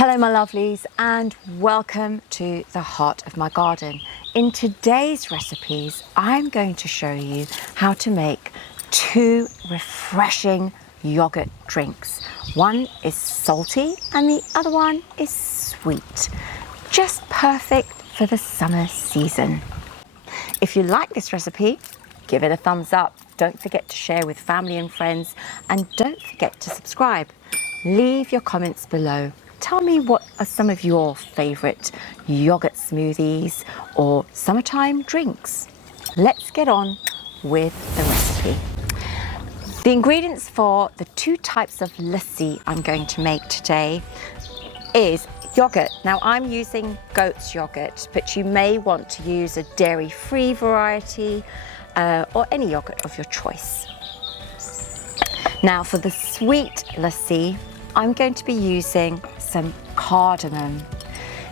Hello my lovelies and welcome to the heart of my garden. In today's recipes I'm going to show you how to make two refreshing yogurt drinks. One is salty and the other one is sweet. Just perfect for the summer season. If you like this recipe, give it a thumbs up. Don't forget to share with family and friends and don't forget to subscribe. Leave your comments below. Tell me what are some of your favourite yogurt smoothies or summertime drinks. Let's get on with the recipe. The ingredients for the two types of lassi I'm going to make today is yogurt. Now I'm using goat's yogurt, but you may want to use a dairy-free variety or any yogurt of your choice. Now for the sweet lassi, I'm going to be using some cardamom.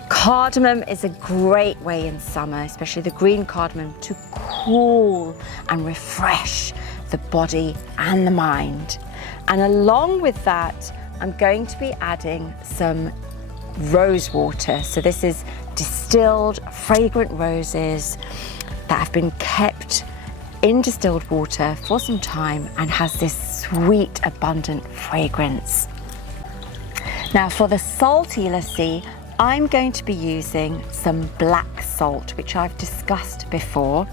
Cardamom is a great way in summer, especially the green cardamom, to cool and refresh the body and the mind. And along with that, I'm going to be adding some rose water. So this is distilled fragrant roses that have been kept in distilled water for some time and has this sweet, abundant fragrance. Now for the salty lassi, I'm going to be using some black salt, which I've discussed before.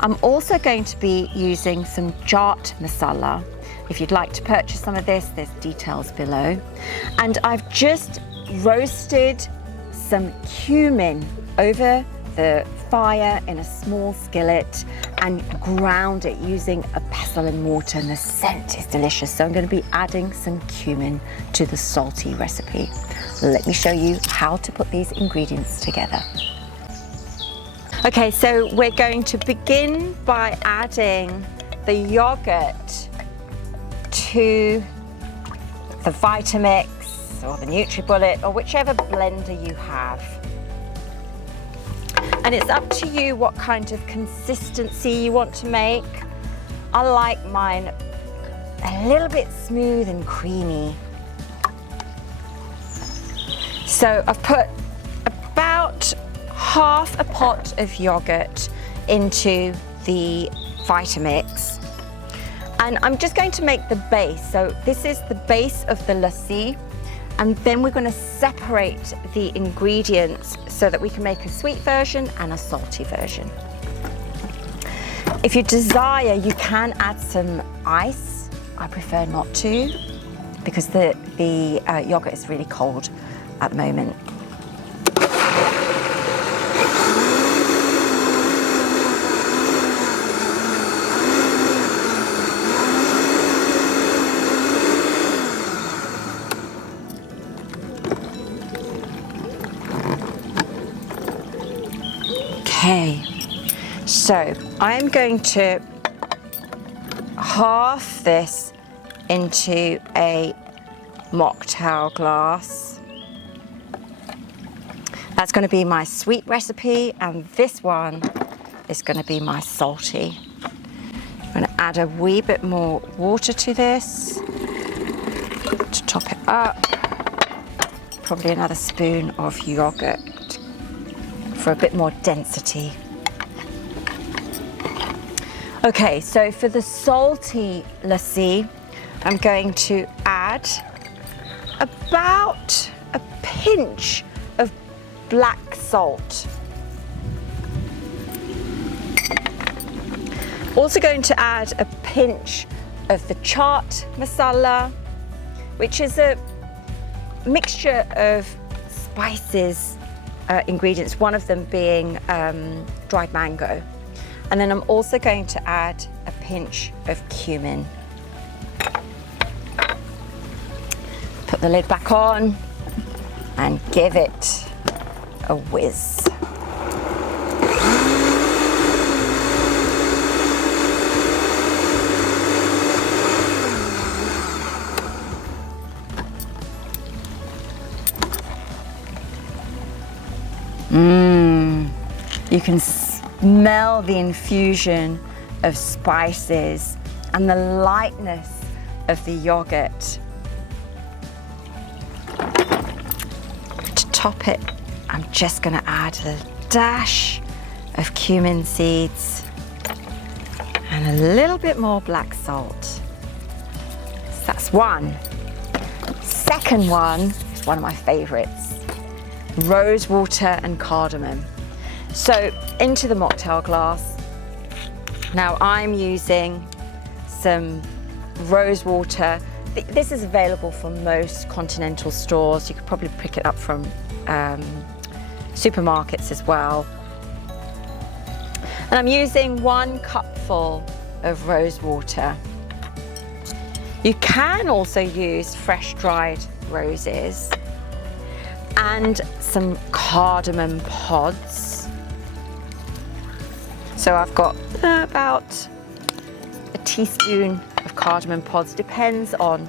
I'm also going to be using some Chaat masala. If you'd like to purchase some of this, there's details below. And I've just roasted some cumin over the fire in a small skillet and ground it using a pestle and mortar, and the scent is delicious. So I'm going to be adding some cumin to the salty recipe. Let me show you how to put these ingredients together. Okay, so we're going to begin by adding the yogurt to the Vitamix or the NutriBullet or whichever blender you have. And it's up to you what kind of consistency you want to make. I like mine a little bit smooth and creamy. So I've put about half a pot of yogurt into the Vitamix. And I'm just going to make the base. So this is the base of the lassi. And then we're going to separate the ingredients so that we can make a sweet version and a salty version. If you desire, you can add some ice. I prefer not to because the yogurt is really cold at the moment. Okay, so I'm going to half this into a mocktail glass. That's going to be my sweet recipe, and this one is going to be my salty. I'm going to add a wee bit more water to this to top it up. Probably another spoon of yogurt for a bit more density. Okay, so for the salty lassi, I'm going to add about a pinch of black salt. Also going to add a pinch of the Chaat masala, which is a mixture of spices ingredients, one of them being dried mango. And then I'm also going to add a pinch of cumin. Put the lid back on and give it a whiz. You can smell the infusion of spices and the lightness of the yogurt. top it, I'm just going to add a dash of cumin seeds and a little bit more black salt. So that's one. Second one is one of my favorites, rose water and cardamom. So into the mocktail glass. Now I'm using some rose water. This is available from most continental stores. You could probably pick it up from supermarkets as well. And I'm using 1 cupful of rose water. You can also use fresh dried roses and some cardamom pods. So I've got about a teaspoon of cardamom pods, depends on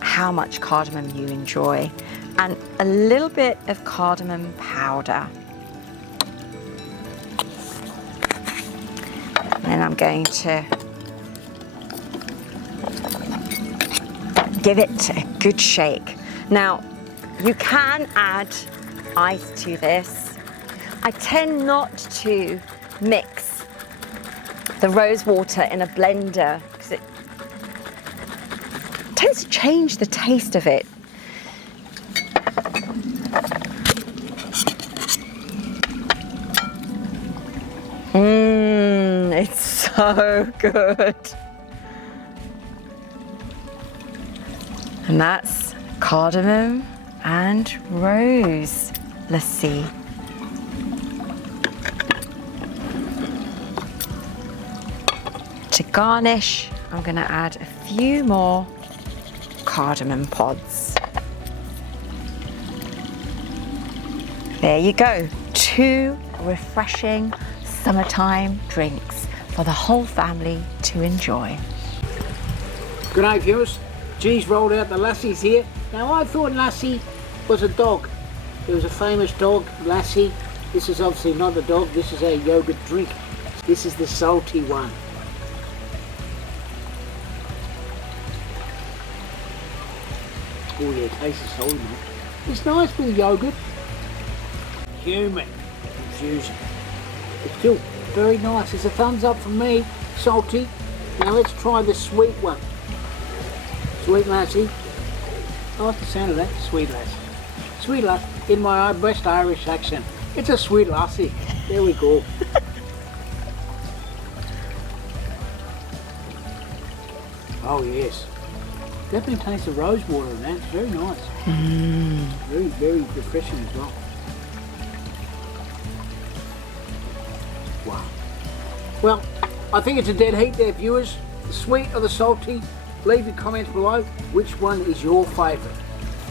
how much cardamom you enjoy, and a little bit of cardamom powder. And then I'm going to give it a good shake. Now, you can add ice to this. I tend not to mix the rose water in a blender because it tends to change the taste of it. It's so good. And that's cardamom and rose lassi. To garnish, I'm going to add a few more cardamom pods. There you go, 2 refreshing summertime drinks for the whole family to enjoy. Good day, viewers. G's rolled out the Lassi's here. Now, I thought Lassi was a dog. There was a famous dog, Lassi. This is obviously not a dog, this is a yogurt drink. This is the salty one. Oh yeah, it tastes salty, man. It's nice with yogurt. Human confusion. It's still very nice. It's a thumbs up from me. Salty. Now let's try the sweet one. Sweet Lassi. I like the sound of that. Sweet Lassi. Sweet Lassi in my best Irish accent. It's a sweet Lassi. There we go. Oh yes. Definitely taste the rose water in that. It's very nice. Very, very refreshing as well. Wow. Well, I think it's a dead heat there, viewers. The sweet or the salty? Leave your comments below. Which one is your favourite?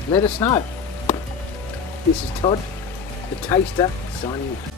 Let us know. This is Todd, the Taster, signing off.